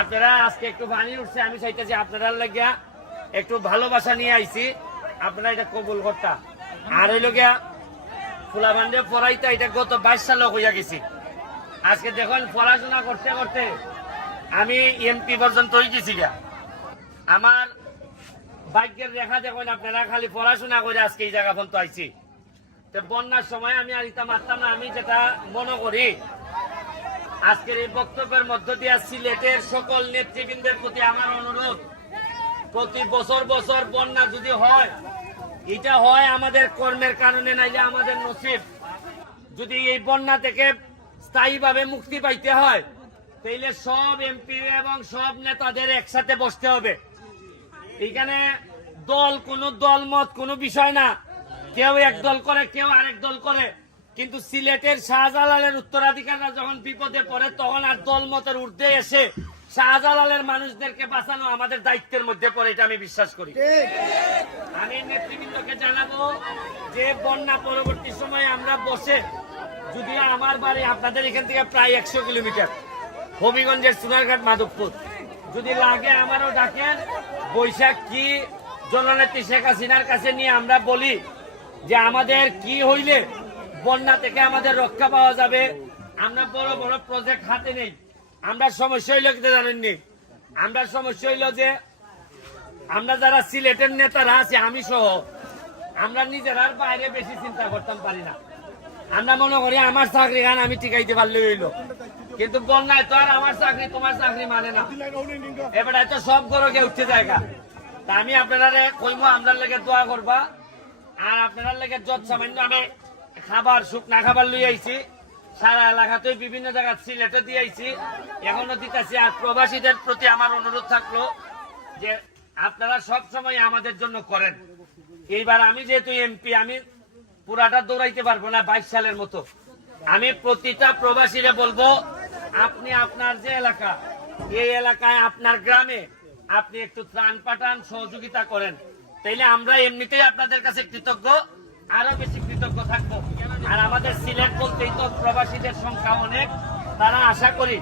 আপনারা আজকে একটু পানি উঠছে, আমি চাইতেছি আপনারা লাগিয়া একটু ভালোবাসা নিয়ে আইছি, আপনারা এটা কবুল করতা। আর হইল গিয়া ফুলা বান্ধে পড়াইতা, এটা গত 22 সাল হইয়া গেছি। আজকে দেখুন পড়াশোনা করতে করতে আমি এমপি পর্যন্ত হয়ে গেছি গা। আমার ভাগ্যের রেখা দেখুন, আপনারা খালি পড়াশোনা করে আজকে এই জায়গা পর্যন্ত আইছি। তো বন্যার সময় আমি আর ইতা মারতাম না। আমি যেটা মনে করি আজকের এই বক্তব্যের মধ্য দিয়ে সিলেটের সকল নেতৃবৃন্দের প্রতি আমার অনুরোধ, প্রতি বছর বছর বন্যা যদি হয়, এটা হয় আমাদের কর্মের কারণে, নাইলে আমাদের নসিব। যদি এই বন্যা থেকে স্থায়ীভাবে মুক্তি পাইতে হয়, তাইলে সব এমপি এবং সব নেতাদের একসাথে বসতে হবে। এখানে দল, কোন দল মত কোনো বিষয় না। কেউ এক দল করে, কেউ আরেক দল করে, কিন্তু সিলেটের শাহজালালের উত্তরাধিকাররা যখন বিপদে পড়ে, তখন আর দল মতের ঊর্ধ্বে এসে শাহজালালের মানুষদেরকে বাঁচানো আমাদের দায়িত্বের মধ্যে পড়ে, এটা আমি বিশ্বাস করি। আমি নেতৃবৃন্দকে জানাবো যে বন্যা পরবর্তী সময়ে আমরা বসে, যদি আমার বাড়ি আপনাদের এখান থেকে প্রায় 100 কিলোমিটার, হবিগঞ্জের সোনারঘাট মাধবপুর, যদি লাগে আমারও ডাকেন, বৈশাখ কি জননেত্রী শেখ হাসিনার কাছে নিয়ে আমরা বলি যে আমাদের কি হইলে বন্যা থেকে আমাদের রক্ষা পাওয়া যাবে। আমরা বড় বড় প্রজেক্ট হাতে নেই। আমরা সমস্যা হইল কি জানেননি, আমরা সমস্যা হইল যে আমরা যারা সিলেটের নেতারা আছি, আমি সহ, আমরা নিজেরার বাইরে বেশি চিন্তা করতাম পারি না। আমরা মনে করি আমার চাকরি গান আমি টিকাইতে পারলে হইল, কিন্তু বন্যায় তো আর আমার চাকরি তোমার চাকরি মানে না। এবারে তো সব গরকে উঠতে জায়গা। তা আমি আপনারা কইমো, আপনার লেগে দোয়া করবা। আর আপনার লেগে যত সামান্য আমি খাবার, শুকনা খাবার লই আইছি, সারা এলাকাতে বিভিন্ন জায়গা সিলেটে দিয়ে আইছি, এখনো দিতেছি। আর প্রবাসীদের প্রতি আমার অনুরোধ থাকলো যে আপনারা সব সময় আমাদের জন্য করেন। এইবার আমি যেহেতু এমপি, আমি পুরাটা দৌড়াইতে পারবো না 22 সালের মতো। আমি প্রতিটা প্রবাসীরে বলবো, আপনি আপনার যে এলাকা, এই এলাকায় আপনার গ্রামে আপনি একটু ত্রাণ পাঠান, সহযোগিতা করেন। তাইলে আমরা এমনিতেই আপনাদের কাছে কৃতজ্ঞ, আরো বেশি কৃতজ্ঞ থাকবো। আর আমাদের সিলেট বলতেই তো প্রবাসীদের সংখ্যা অনেক। তারা আশা করি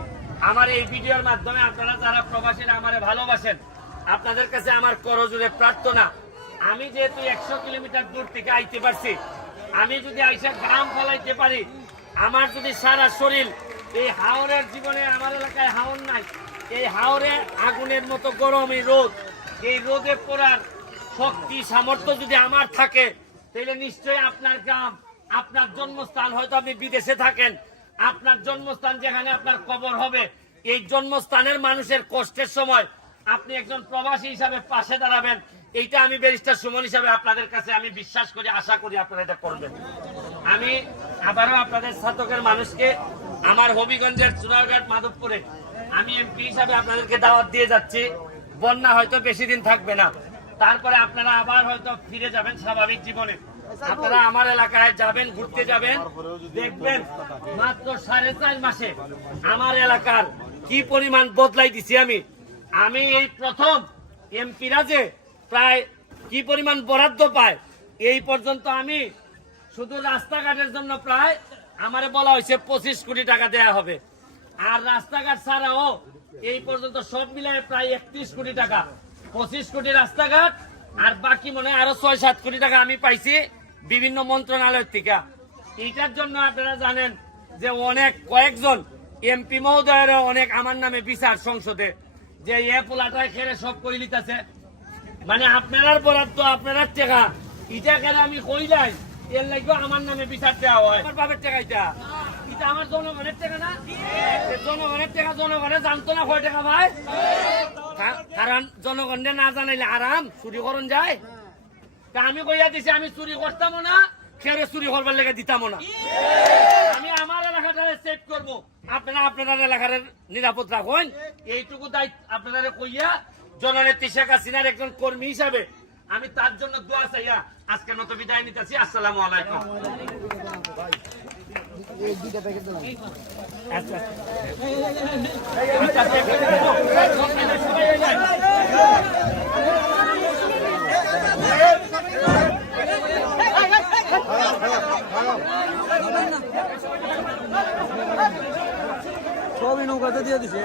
আমার এই ভিডিওর মাধ্যমে আপনারা যারা প্রবাসীরা আমারে ভালোবাসেন, আপনাদের কাছে আমার করজোড়ে প্রার্থনা, আমি যেহেতু 100 কিলোমিটার দূর থেকে আইতে পারছি, আমি যদি আইসা গ্রাম ফলাইতে পারি, আমার যদি সারা শরীর এই হাওরের জীবনে, আমার এলাকায় হাওর নাই, এই হাওরে আগুনের মতো গরম, এই রোদ, এই রোদে পড়ার শক্তি সামর্থ্য যদি আমার থাকে, তাহলে নিশ্চয়ই আপনার গ্রাম, আপনার জন্মস্থান, হয়তো আপনি বিদেশে থাকেন, আপনার জন্মস্থান যেখানে আপনার কবর হবে, এই জন্মস্থানের মানুষের কষ্টের সময় আপনি একজন প্রবাসী হিসাবে পাশে দাঁড়াবেন। এইটা আমি ব্যারিস্টার সুমন হিসাবে আপনাদের কাছে আমি বিশ্বাস করি, আশা করি আপনারা এটা করবেন। আমি আবারও আপনাদের ছাতকের মানুষকে আমার হবিগঞ্জের সোনারঘাট মাধবপুরে আমি এমপি হিসাবে আপনাদেরকে দাওয়াত দিয়ে যাচ্ছি। বন্যা হয়তো বেশি দিন থাকবে না, তারপরে আপনারা আবার হয়তো ফিরে যাবেন স্বাভাবিক জীবনে। আপনারা আমার এলাকায় যাবেন, ঘুরতে যাবেন, দেখবেন মাত্র 4.5 মাসে আমার এলাকার কি পরিমাণ বদলাই দিছি। আমি এই প্রথম এমপিরা যে প্রায় কি পরিমাণ বরাদ্দ পায়, এই পর্যন্ত আমি শুধু রাস্তাঘাটের জন্য প্রায় আমারে বলা হয়েছে 25 কোটি টাকা দেয়া হবে। আর রাস্তাঘাট ছাড়াও এই পর্যন্ত সব মিলিয়ে প্রায় 31 কোটি টাকা, 25 কোটি রাস্তাঘাট, আর বাকি মনে হয় আরো 6-7 কোটি টাকা আমি পাইছি বিভিন্ন মন্ত্রণালয় থেকে। এইটার জন্য আপনারা জানেন যে অনেক কয়েকজন এমপি মহোদয়ের অনেক আমার নামে বিচার সংসদে, যে এ পোলাটায় খেলে সব কই লিতেছে, মানে আপনার বরাদ্দ, আপনার টাকা, এটা কেন আমি কইলাই, এর লাগবে আমার নামে বিচার দেওয়া হয়। আমার বাপের টাকা এটা আমার জনগণের টাকা না, জনগণের টাকা জনগণের জানতো না কয় টাকা ভাই। কারণ জনগণে না জানাইলে আরাম চুরি করুন যায়। তা আমি কইয়া দিছি আমি চুরি করতাম না, খেরে চুরি করবার লেগে দিতাম না। আমি আমার এলাকা এলাকাটা সেভ করবো, আপনারা আপনার এলাকার নিরাপদ রাখুন। এইটুকু দায়িত্ব আপনারা কইয়া জননেত্রী শেখ হাসিনার একজন কর্মী হিসাবে আমি তার জন্য দোয়া চাইয়া আজকের মতো বিদায় নিতেছি। আসসালামু আলাইকুম। সবই নৌকাতে দিয়ে দিছে।